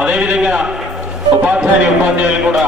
అదేవిధంగా ఉపాధ్యాయులు కూడా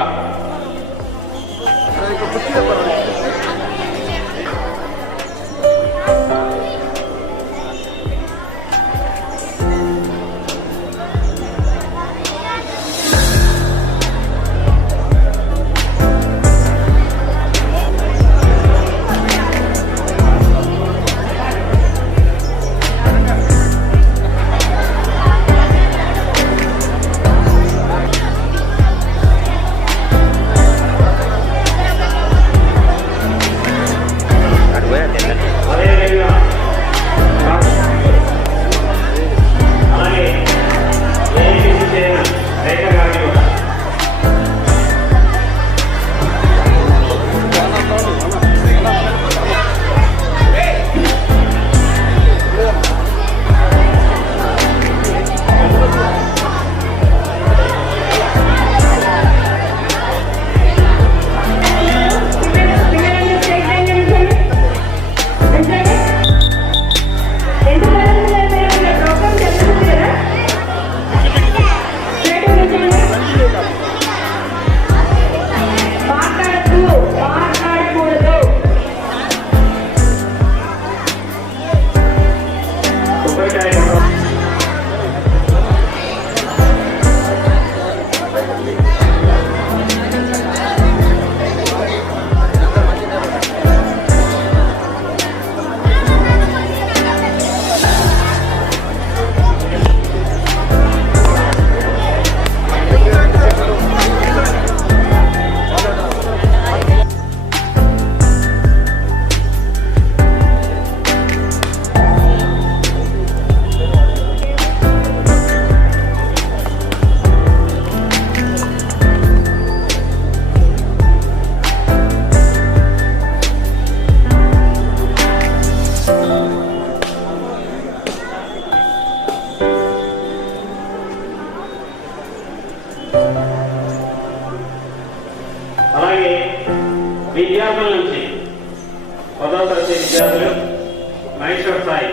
అలాగే విద్యార్థుల నుంచి 10వ తరగతి విద్యార్థులు మహేశ్వర్ సాయి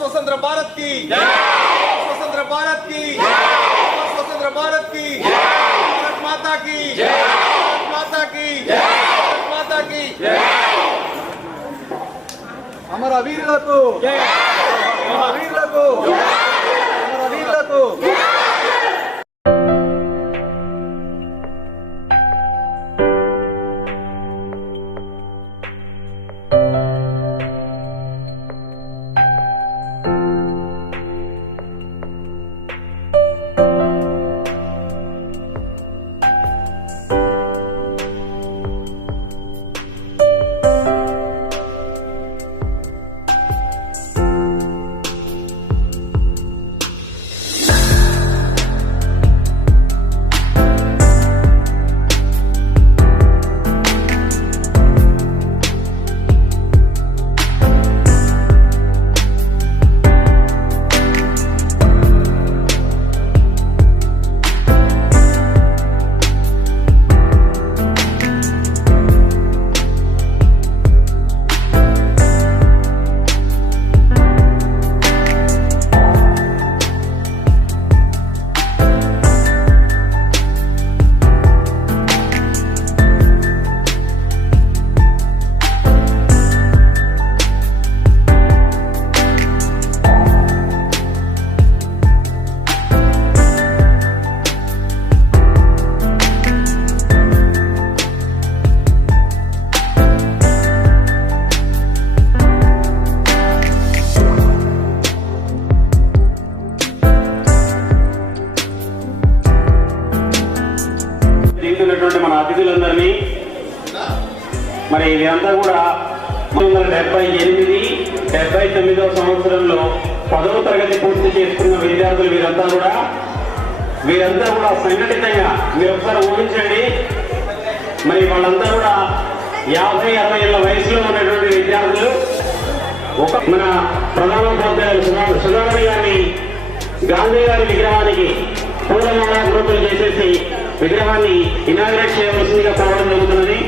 स्वतंत्र भारत की स्वतंत्र भारत की स्वतंत्र भारत की भारत माता की भारत माता की भारत माता की अमर वीरुలకు अमर वीरुలకు अमर वीरुలకు వచ్చినటువంటి మన అతిథులందరినీ, మరి ఇదంతా కూడా 1978-79వ సంవత్సరంలో 10వ తరగతి పూర్తి చేసుకున్న విద్యార్థులు వీరంతా కూడా సంఘటితంగా మీరు ఒకసారి ఊహించండి. మరి వాళ్ళంతా కూడా 50-60 ఏళ్ల వయసులో ఉన్నటువంటి విద్యార్థులు మన ప్రధానోపాధ్యాయులు సుధాకర్ గారిని గాంధీ గారి విగ్రహానికి పూలమాలాకృతులు చేసేసి విగ్రహాన్ని ఇనాగ్రేట్ చేయవలసిందిగా కోరడం జరుగుతున్నది.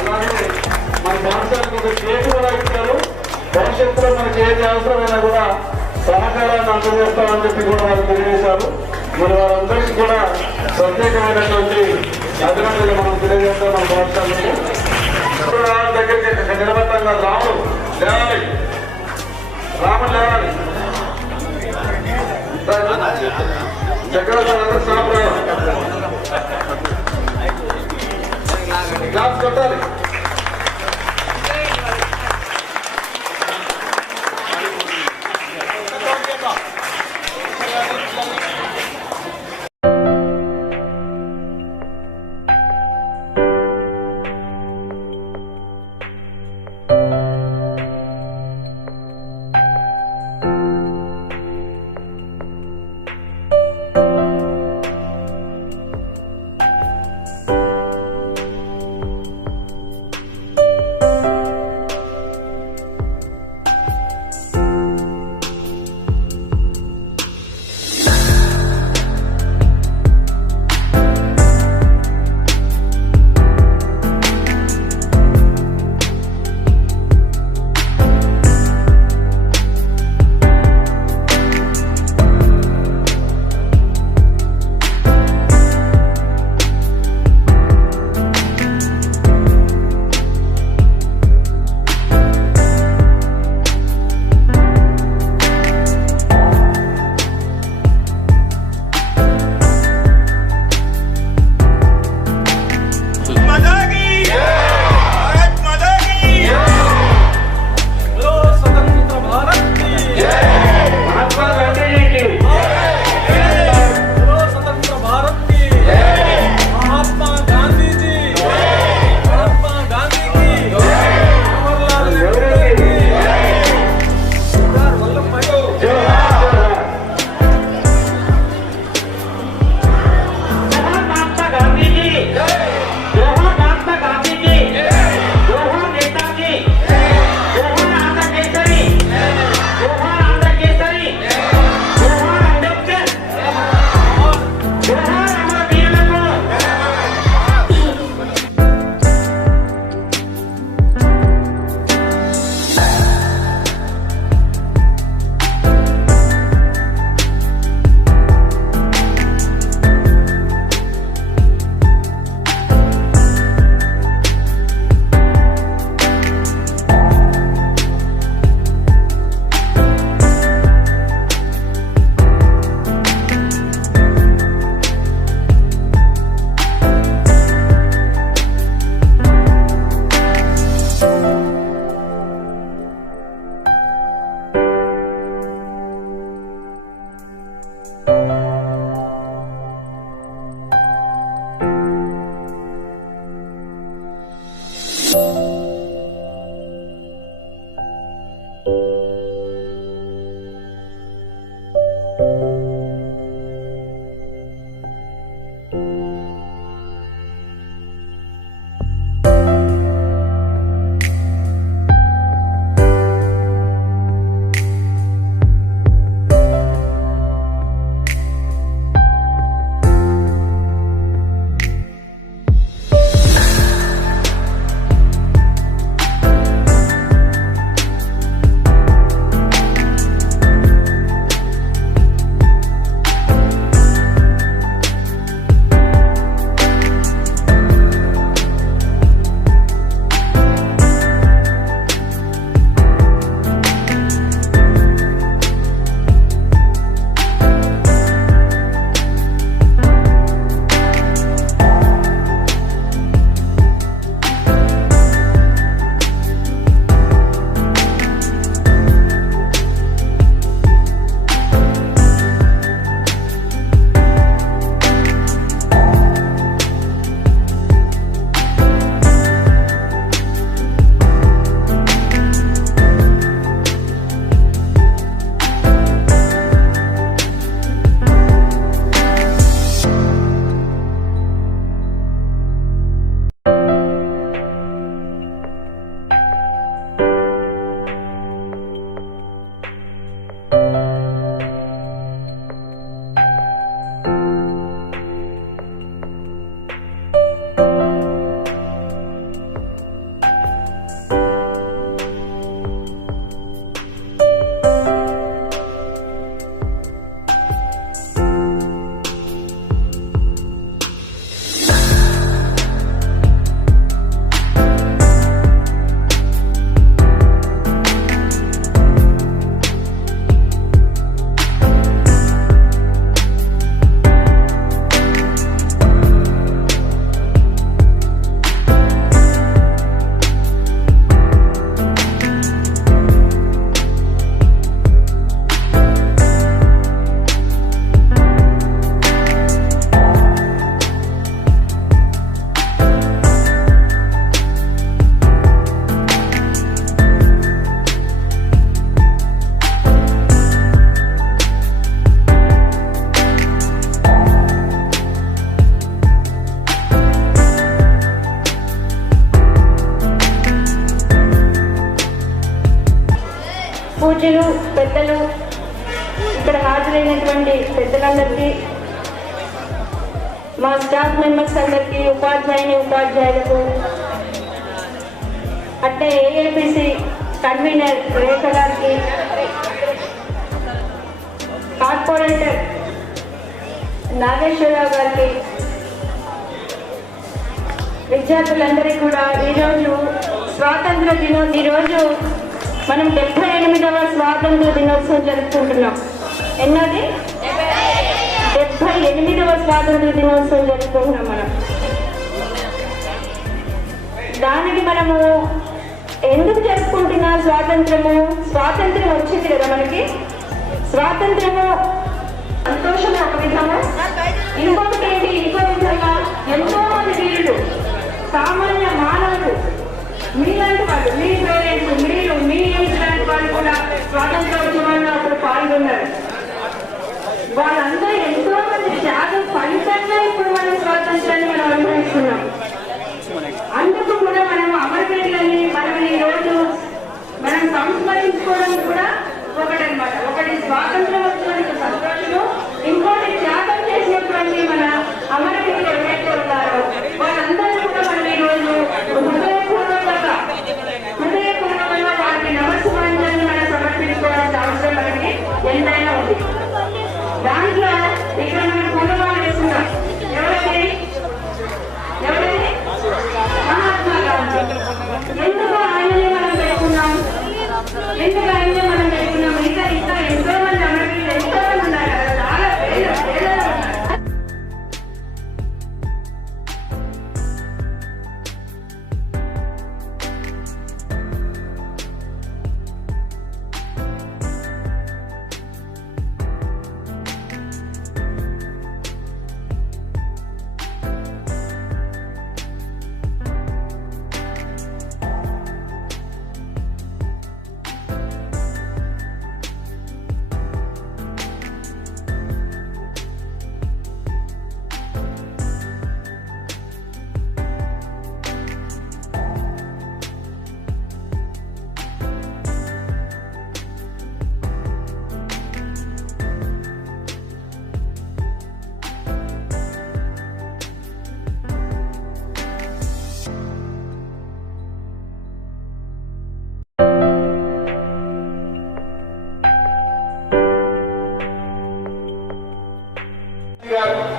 అలాగే మన పాఠశాలకు ఒక కేసు కూడా ఇచ్చారు. భవిష్యత్తులో మనకి ఏది అవసరమైనా కూడా సహకారాన్ని అందజేస్తామని చెప్పి కూడా వారు తెలియజేశారు. మరి వారందరికీ కూడా ప్రత్యేకమైనటువంటి అభినందనలు మనం తెలియజేస్తాం. మన పాఠశాలకు దగ్గరికి నిలబెట్టంగా రాముడు లేవాలి, చక్రవర్తి క్లాస్ కొట్టాలి. పూజ్యులు పెద్దలు, ఇక్కడ హాజరైనటువంటి పెద్దలందరికీ, మా స్టాఫ్ మెంబర్స్ అందరికీ, ఉపాధ్యాయులకు, అట్లే ఏఏపీసీ కన్వీనర్ రేఖ గారికి, కార్పొరేటర్ నాగేశ్వరరావు గారికి, విద్యార్థులందరికీ కూడా ఈరోజు స్వాతంత్ర ఈరోజు మనం 78వ స్వాతంత్ర దినోత్సవం జరుపుకుంటున్నాం. ఎన్నోది? 78వ స్వాతంత్ర దినోత్సవం జరుపుకుంటున్నాం మనం. దానికి మనము ఎందుకు జరుపుకుంటున్నాం? స్వాతంత్రం వచ్చింది కదా మనకి. స్వాతంత్రము సంతోషం ఒక విధము, ఇంకొకటి ఏంటి, ఇంకో విధంగా ఎంతో మంది వీరులు, సామాన్య మానవులు, మీలాంటి వాళ్ళు, మీ పేరెంట్స్, మీరు, మీ ఏజ్ లాంటి వాళ్ళు కూడా స్వాతంత్రోద్యమంలో అప్పుడు పాల్గొన్నారు. వాళ్ళందరూ ఎంతో మంది త్యాగం ఫలితంగా ఇప్పుడు మనం స్వాతంత్రాన్ని మనం అనుభవిస్తున్నాం. అందుకు కూడా మనం అమరవీరులని మనం ఈరోజు మనం సంస్మరించుకోవడం కూడా ఒకటనమాట. ఒకటి స్వాతంత్రం వచ్చినందుకు సంతోషము, ఇంకోటి త్యాగం చేసినటువంటి మన అమరవీరులు ఎవరైతే ఉన్నారో వాళ్ళందరూ కూడా మనం ఈరోజు హృదయపూర్వకంగా వారికి నమస్కారాన్ని మనం సమర్పించుకోవాల్సిన అవసరం మనకి ఎంతైనా ఉంది. దాంట్లో ఇక్కడ మనం పూలమాల వేస్తున్నాం. ఎవరైతే మహాత్మా గాంధీ. ఎందుకు ఆయననే మనం పెట్టుకున్నాం? ఇంకా ఎంతో మంది అమరవీరులు ఎంతో మంది ఉన్నారు కదా, చాలా పేదలు ఉన్నారు.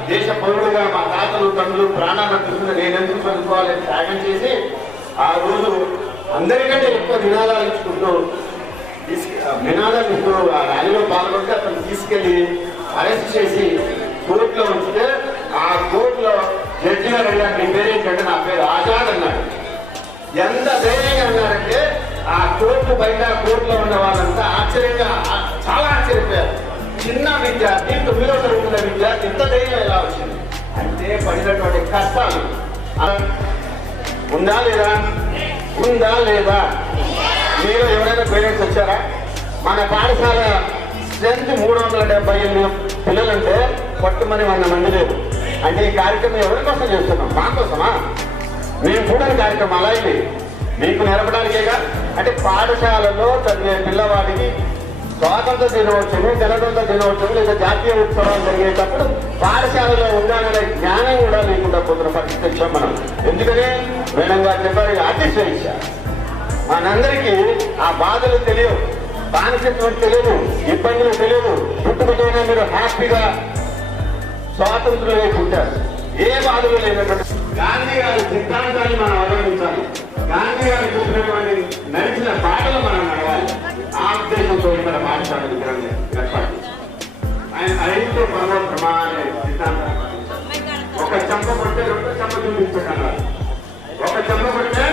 దేశ పౌరుడుగా మా తాతలు తండ్రులు ప్రాణాలను తీసుకుని నేనెందుకు చదువుకోవాలని త్యాగం చేసి ఆ రోజు అందరికంటే ఎక్కువ నినాదాలు ఇచ్చుకుంటూ ఆ ర్యాలీలో పాల్గొంటే అతను తీసుకెళ్లి అరెస్ట్ చేసి కోర్టులో ఉంచితే ఆ కోర్టులో జడ్జి గారు అడిగారు, నీ పేరేంటంటే నా పేరు ఆజాద్ అన్నాడు. ఎంత ధైర్యంగా అన్నారంటే ఆ కోర్టు బయట కోర్టులో ఉన్న వాళ్ళంతా చాలా ఆశ్చర్యపోయారు. చిన్న విద్యార్థి, 9వ తరగతి విద్యార్థి ఇంత ధైర్యం ఎలా వచ్చింది అంటే పడినటువంటి కష్టాలు ఉందా లేదా? మీరు ఎవరైనా పేరెంట్స్ వచ్చారా? మన పాఠశాల స్ట్రెంత్ 378 పిల్లలంటే పట్టుమని 100 మంది లేదు. అంటే ఈ కార్యక్రమం ఎవరి కోసం చేస్తున్నాం? మా కోసమా? మేము చూడని కార్యక్రమం అలా ఇది మీకు నేర్పడానికేగా. అంటే పాఠశాలలో చదివే పిల్లవాడికి స్వాతంత్ర దినోత్సవం, గణతంత్ర దినోత్సవం లేదా జాతీయ ఉత్సవాలు జరిగేటప్పుడు పాఠశాలలో ఉండాలనే జ్ఞానం కూడా లేకుండా పోతున్న పరిస్థితి వచ్చాం మనం. ఎందుకని మేడం గారు చెప్పారు, అతి స్వేచ్ఛ. మనందరికీ ఆ బాధలు తెలియవు, బానిసత్వం తెలియదు, ఇబ్బందులు తెలియదు. పుట్టుకతోనే మీరు హ్యాపీగా స్వాతంత్రులే పుట్టారు, ఏ బాధలు లేనటువంటి గాంధీ గారి సిద్ధాంతాన్ని మనం అవలంబించాలి. గాంధీ గారు చూసినటువంటి నడిచిన బాటలు మనం నడవాలి. ఆ ఉద్దేశంతో ఇక్కడ పాఠశాల విగ్రహం ఏర్పాటు చేశారు. ఆయన 5 ప్రమాణ సిద్ధాంతాలు. ఒక చెంప కొట్టే 2 చెంప చూపించారు. ఒక చెంప కొట్టే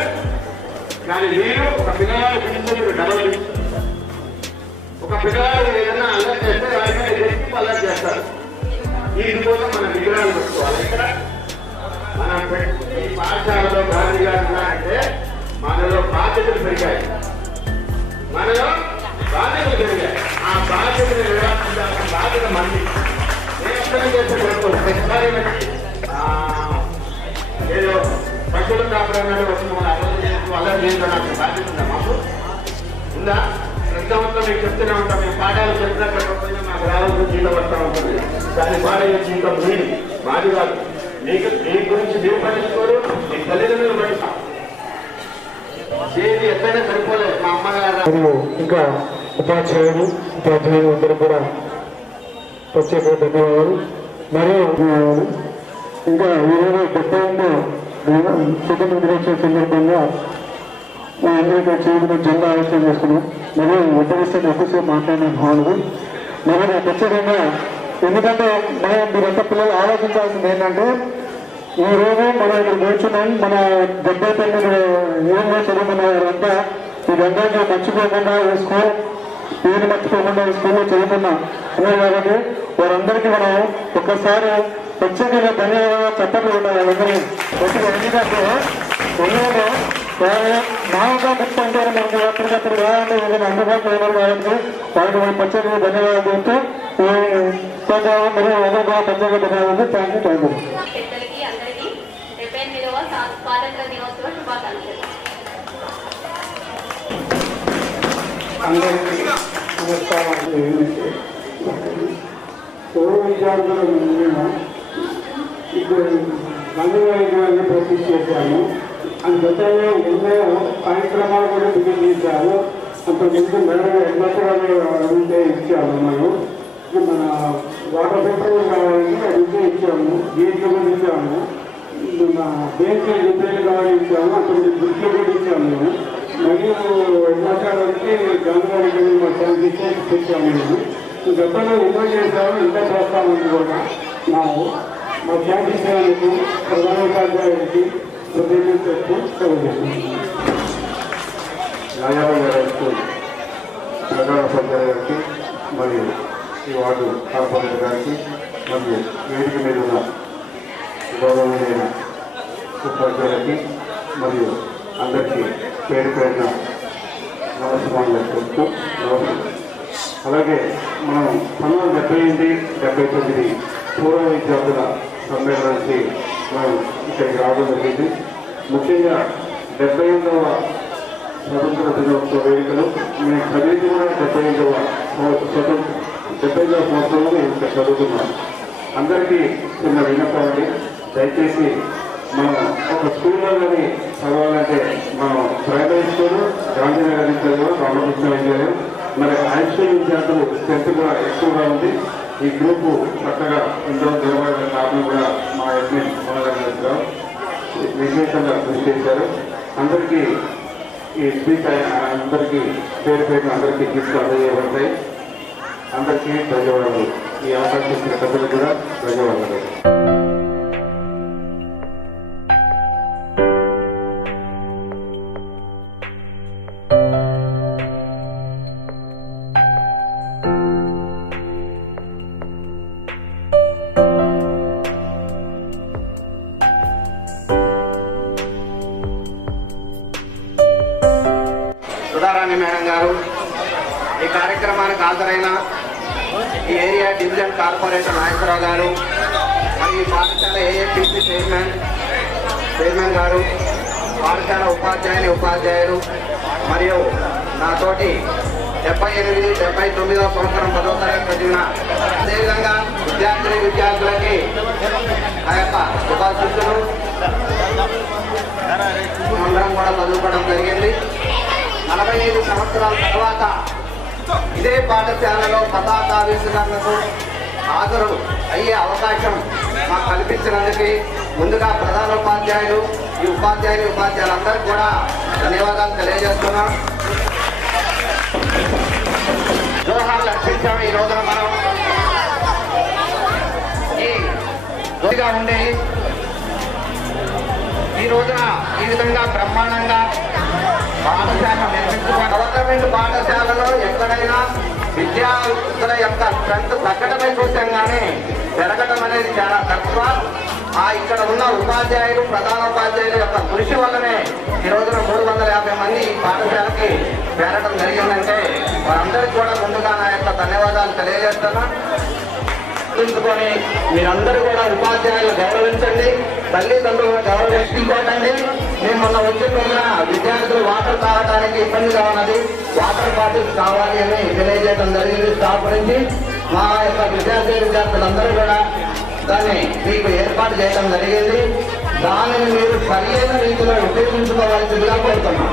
కానీ మీరు ఒక పిల్లవాడు పిలిచి మీరు డబల్ ఒక పిల్లవాడు ఏదైనా అల్లరి చేస్తే ఆయన ఎదురు అల్లరి చేస్తారు. దీనికోసం మన విగ్రహాలు పెట్టుకోవాలి. ఇక్కడ మనం ఈ పాఠశాలలో గాంధీ గారు ఉన్నారంటే మనలో బాధ్యతలు పెరిగాయి, మనలో బాధ్యతలు పెరిగాయి. ఆ బాధ్యతలు నిర్వహించాల్సిన బాధ్యత మంది నేను చేస్తే ప్రతిసారి ఏదో పశువులు కాపాడమని వస్తుంది, మన అభివృద్ధి చేస్తూ అల్లరి చేయాలన్న బాధ్యత ఉందా? మాకు ఉందా? ప్రతి సంవత్సరం మీకు చెప్తూనే ఉంటాం, మేము పాఠాలు చెప్పినా పెట్టకపోయినా మాకు రావాల్సిన జీతం వస్తూ ఉంటుంది. దాని పాడయ్యే జీతం మీది, మాది కాదు. మీకు మీ గురించి మీరు పట్టించుకోరు, మీ తల్లిదండ్రులు పట్టిస్తాం. చేతి ఎక్కడైనా సరిపోలేదు. మా అమ్మగారు ఇంకా ఉపాధ్యాయులు అందరూ కూడా ప్రత్యేక ధన్యవాదాలు. మరియు ఇంకా ఈరోజు 78వ స్వతంత్ర దినోత్సవం సందర్భంగా మా అందరికీ చేతులు జెండా ఆవిష్కరణ చేస్తున్నాం. మరియు ఉత్తరిస్తే ఎక్కువసేపు మాట్లాడిన భావనలు మరియు ప్రత్యేకంగా ఎందుకంటే మీరంతా పిల్లలు ఆలోచించాల్సింది ఏంటంటే ఈ రోజు మనం ఇక్కడ కూర్చున్నాం. మన 79 ఏళ్ళలో చదువుకున్న వారంతా ఈ రంగాన్ని మర్చిపోకుండా ఈ స్కూల్ పేరు మర్చిపోకుండా ఈ స్కూల్లో చదువుకున్నాం ఉన్నారు కాబట్టి వారందరికీ మనం ఒక్కసారి ప్రత్యేకంగా ధన్యవాదాలు చెప్పట్లు ఉన్నాయి వాళ్ళందరూ. ఎందుకంటే ఎన్నో మామూలుగా గుర్తు అంటారు మనకి ఎప్పటికప్పుడు రావాలంటే ఏదైనా అందుబాటులో ఉన్నారు కాబట్టి వాళ్ళకి మనం ప్రత్యేకంగా ధన్యవాదాలు చెప్తూ మరియు అందరూ కూడా ప్రత్యేక ధన్యవాదాలు. Thank you. పెద్దలకి అందరికీ 78వ స్వాతంత్ర దినోత్సవ శుభాకాంక్షలు. అందరికీ నమస్కారం. పూర్వ విద్యార్థులు మేము ఇప్పుడు గంగవారిని ప్రతిష్ఠ చేశాము. అందులో ఎన్నో కార్యక్రమాలు కూడా బిగిన్ చేశారు. అంతకుముందు మేడం ఎన్నో అడిగితే ఇచ్చాము. మనం మన వాటర్ పేపర్ కావాలని అడిగితే ఇచ్చాము. గేట్లు కూడా ఇచ్చాము. మన బేంచ్లు రిపేర్లు కావాలని ఇచ్చాము. అంతకుముందు గుర్తులు కూడా ఇచ్చాము మేము. మరియు ఎండాకాలానికి గంగవారికి మా శాంతి తెచ్చాము మేము. గతంలో ఎన్నో చేశాము. ఇంకా చేస్తామని కూడా మా శాంతి సేవలకు ప్రధానోపాధ్యాయులకి న్యాయాలయ స్కూల్ ప్రధానోపాధ్యాయుల గారికి మరియు ఈ వార్డు కార్పొరేటర్ గారికి మరియు వేదిక మీద ఉన్న గౌరవమైన ఉపాధ్యాయులకి మరియు అందరికీ పేరు పేరున నమస్కారాలు చెప్తూ అలాగే మనం 1978, 79 పూర్వ విద్యార్థుల సమ్మేళనానికి మనం ఇక్కడికి రావడం జరిగింది. ముఖ్యంగా 78వ స్వతంత్ర దినోత్సవ వేడుకలు మేము చదివింది కూడా 75వ సంవత్సరంలో ఇక్కడ చదువుతున్నాం. అందరికీ చిన్న విన్నపం అండి, దయచేసి మనం ఒక స్కూల్లో కానీ చదవాలంటే మనం ప్రైమరీ స్కూల్ గాంధీనగర్ విద్యాలయం, రామకృష్ణ విద్యాలయం, మరి హై స్కూల్ విద్యార్థులు స్ట్రెంత్ కూడా ఎక్కువగా ఉంది. ఈ గ్రూపు చక్కగా ఇందులో నిలబడిన కారణం కూడా మా అడ్మిన్ మనగారు విశేషంగా కృషి చేశారు. అందరికీ ఈ స్పీక్ అందరికీ పేరు పేరున అందరికీ గిఫ్ట్ అందజేయబడతాయి. అందరికీ ధన్యవాదాలు. ఈ అవకాశం ఇచ్చిన పెద్దలు కూడా ధన్యవాదాలు. సుధారాణి మేడం గారు, ఈ కార్యక్రమానికి హాజరైన ఈ ఏరియా డివిజన్ కార్పొరేటర్ నాగేశ్వరరావు గారు, మరియు పాఠశాల ఏఎఫ్టీసీ చైర్మన్ గారు, పాఠశాల ఉపాధ్యాయులు మరియు నాతోటి 78, 79వ సంవత్సరం 10వ తరగతి చదివిన అదేవిధంగా విద్యార్థులకి ఆ యొక్క శుభాశిస్సులు అందరం కూడా చదువుకోవడం జరిగింది. 45 సంవత్సరాల తర్వాత ఇదే పాఠశాలలో పతాకావిష్కరణకు హాజరు అయ్యే అవకాశం మాకు కల్పించినందుకు ముందుగా ప్రధానోపాధ్యాయులు, ఈ ఉపాధ్యాయులందరికీ కూడా ధన్యవాదాలు తెలియజేస్తున్నాం. జోహార్లు అర్పించాము. ఈ రోజున మనం ఈ రోజుగా ఉండి ఈ రోజున ఈ విధంగా బ్రహ్మాండంగా పాఠశాలను నిర్మించుకుని గవర్నమెంట్ పాఠశాలలో ఎక్కడైనా విద్యార్థుల యొక్క స్ట్రెంత్ తగ్గడమే చూసాం కానీ పెరగడం అనేది చాలా తక్కువ. ఇక్కడ ఉన్న ఉపాధ్యాయులు, ప్రధానోపాధ్యాయుల యొక్క కృషి వల్లనే ఈ రోజున 350 మంది ఈ పాఠశాలకి చేరడం జరిగిందంటే వారందరికీ కూడా ముందుగా నా యొక్క ధన్యవాదాలు తెలియజేస్తున్నా. గుర్తుంచుకొని మీరందరూ కూడా ఉపాధ్యాయులు గౌరవించండి, తల్లిదండ్రులను గౌరవించుకోకండి. మేము మొన్న వచ్చిన విద్యార్థులు వాటర్ తాగడానికి ఇబ్బందిగా ఉన్నది, వాటర్ బాటిల్స్ కావాలి అని తెలియజేయడం జరిగింది. స్టాఫ్ నుంచి మా యొక్క విద్యార్థులందరూ కూడా దాన్ని మీకు ఏర్పాటు చేయడం జరిగింది. దానిని మీరు సరైన రీతిలో ఉపయోగించుకోవాల్సిందిగా కోరుతున్నాం.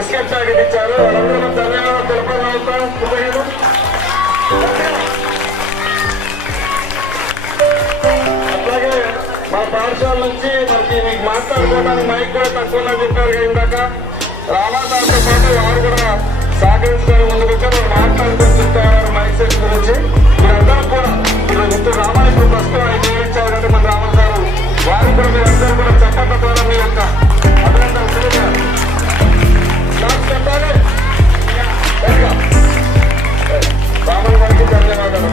బిస్కెట్ ప్యాకెట్ ఇచ్చారు. వాళ్ళందరూ ధన్యవాదాలు తెలపాలవుతాం. అట్లాగే మా పాఠశాల నుంచి మీకు మాట్లాడుకోవడానికి మైక్ కూడా తక్కువ చెప్పారు ఇందాక. రామాదాంతో పాటు వారు కూడా సహకరించుకొని ముందుకు వచ్చి మాట్లాడుకొని చెప్తారు మైక్ సెట్ గురించి. మీరందరూ కూడా ఇప్పుడు రామాయణ ప్రస్తుతం ఆయన ఇచ్చారు కాబట్టి మన రామన్ గారు వారు కూడా మీరందరూ కూడా చెప్పడం ద్వారా మీ యొక్క అభినందనలు తెలియజేయాలి. చెప్పాలి రామన్ గారికి ధన్యవాదాలు.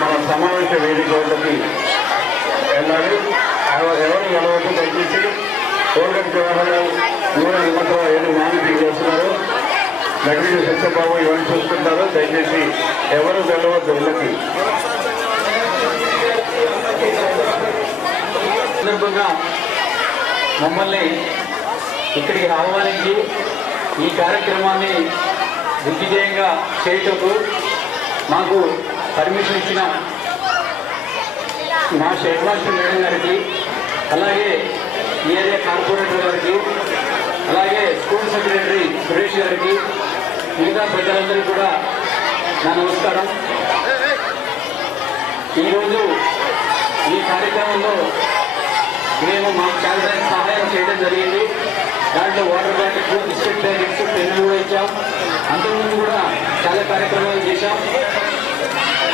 మన సమావేశ వేదిక వద్దకి వెళ్ళాలి. ఎవరు వెళ్ళవద్దు దయచేసి. కోల్గట్ జవహర్లాల్ నూర నిమ్మత్రం ఏడు మానిటింగ్ చేస్తున్నారు. నగరీ సత్యబాబు ఇవన్నీ చూసుకుంటారు. దయచేసి ఎవరు వెళ్ళవద్దు ఇళ్ళకి. సందర్భంగా మమ్మల్ని ఇక్కడికి ఆహ్వానించి ఈ కార్యక్రమాన్ని దిగ్విజయంగా చేయటకు మాకు పర్మిషన్ ఇచ్చిన మా హెడ్ మాస్టర్ మేడం గారికి, అలాగే ఏరియా కార్పొరేటర్ గారికి, అలాగే స్కూల్ సెక్రటరీ సురేష్ గారికి, మిగతా ప్రజలందరికీ కూడా నా నమస్కారం. ఈరోజు ఈ కార్యక్రమంలో మేము మాకు చాలా సహాయం చేయడం జరిగింది. దాంట్లో వాటర్ బాటిల్, బిస్కెట్ ప్యాకెట్స్, పెన్నులు కూడా ఇచ్చాం. అంతకుముందు కూడా చాలా కార్యక్రమాలు చేశాం.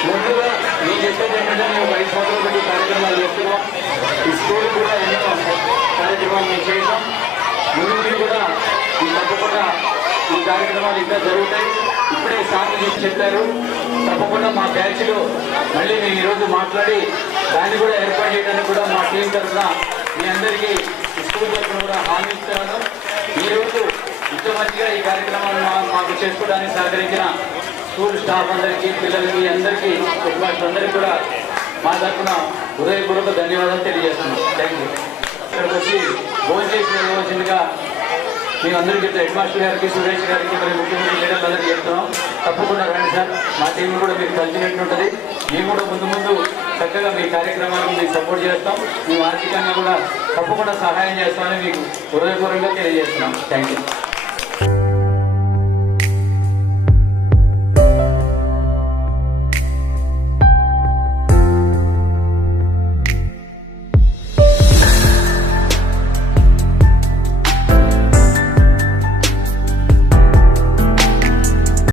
ముందుగా నేను చెప్పేది ఏంటంటే మేము 5 సంవత్సరాల బట్టి కార్యక్రమాలు చేస్తున్నాం. ఈ స్కూల్ కూడా ఎన్నో కార్యక్రమాలు మేము చేసాం. ముందు కూడా ఈ తప్పకుండా ఈ కార్యక్రమాలు ఇంకా జరుగుతాయి. ఇప్పుడే సార్లు చెప్పారు. తప్పకుండా మా బ్యాచ్లో మళ్ళీ మేము ఈరోజు మాట్లాడి దాన్ని కూడా ఏర్పాటు చేయడానికి కూడా మా టీం తరఫున మీ అందరికీ స్కూల్ తరఫున కూడా హామీ ఇస్తున్నాను. ఈరోజు ఇంత మంచిగా ఈ కార్యక్రమాన్ని మాకు చేసుకోవడానికి సహకరించిన స్కూల్ స్టాఫ్ అందరికీ, పిల్లలకి అందరికీ, హెడ్ మాస్టర్ అందరికీ కూడా మా తరఫున హృదయపూర్వక ధన్యవాదాలు తెలియజేస్తున్నాం. Thank you. ఇక్కడికి వచ్చి భోజనం చేసి వెళ్ళవలసిందిగా మేము అందరికీ హెడ్ మాస్టర్ గారికి, సురేష్ గారికి, మరి ముఖ్యమంత్రి లీడర్లందరికీ చెప్తున్నాం. తప్పకుండా రండి సార్. మా టీం కూడా మీకు కలిసినట్టు ఉంటుంది. మేము కూడా ముందు చక్కగా మీ కార్యక్రమాలను మీకు సపోర్ట్ చేస్తాం. మేము ఆర్థికంగా కూడా తప్పకుండా సహాయం చేస్తామని మీకు హృదయపూర్వకంగా తెలియజేస్తున్నాం. Thank you.